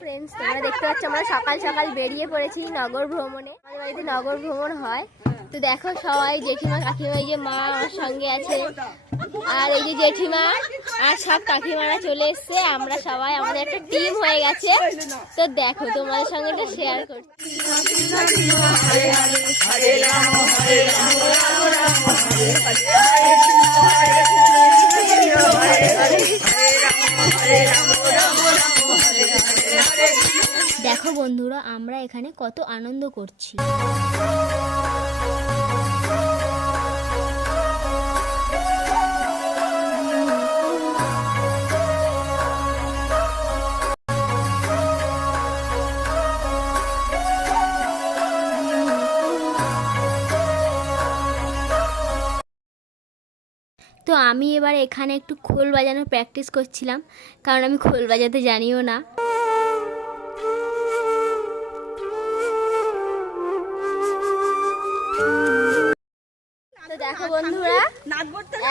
Friends, তোমরা দেখতে পাচ্ছ আমরা সকাল সকাল বেরিয়ে পড়েছি নগর ভ্রমণে। আমাদের বাড়িতে নগর ভ্রমণ হয়। তো দেখো সবাই জেঠিমা কাকিমা, এই যে মা আমার সঙ্গে আছে, আর এই যে জেঠিমা আর সব কাকিমারা চলে এসছে। আমরা সবাই আমাদের একটা টিম হয়ে গেছে। তো দেখো তোমাদের সঙ্গে এটা শেয়ার করছি। দেখো বন্ধুরা, আমরা এখানে কত আনন্দ করছি। তো আমি এবার এখানে একটু খোল বাজানোর প্র্যাকটিস করছিলাম, কারণ আমি খোল বাজাতে জানিও না। তো দেখো বন্ধুরা,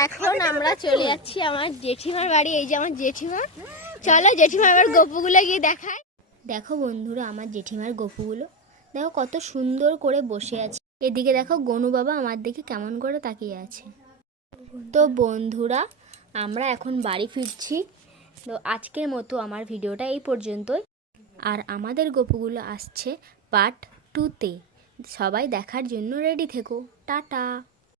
এখন আমরা চলে যাচ্ছি আমার জেঠিমার বাড়ি। এই যে আমার জেঠিমা, চলো জেঠিমার আবার গপুগুলো গিয়ে দেখায়। দেখো বন্ধুরা, আমার জেঠিমার গপুগুলো দেখো কত সুন্দর করে বসে আছে। এদিকে দেখো গনু বাবা আমার দিকে কেমন করে তাকিয়ে আছে। তো বন্ধুরা, আমরা এখন বাড়ি ফিরছি। তো আজকের মতো আমার ভিডিওটা এই পর্যন্তই। আর আমাদের গপুগুলো আসছে পার্ট 2-তে। সবাই দেখার জন্য রেডি থেকো। টাটা।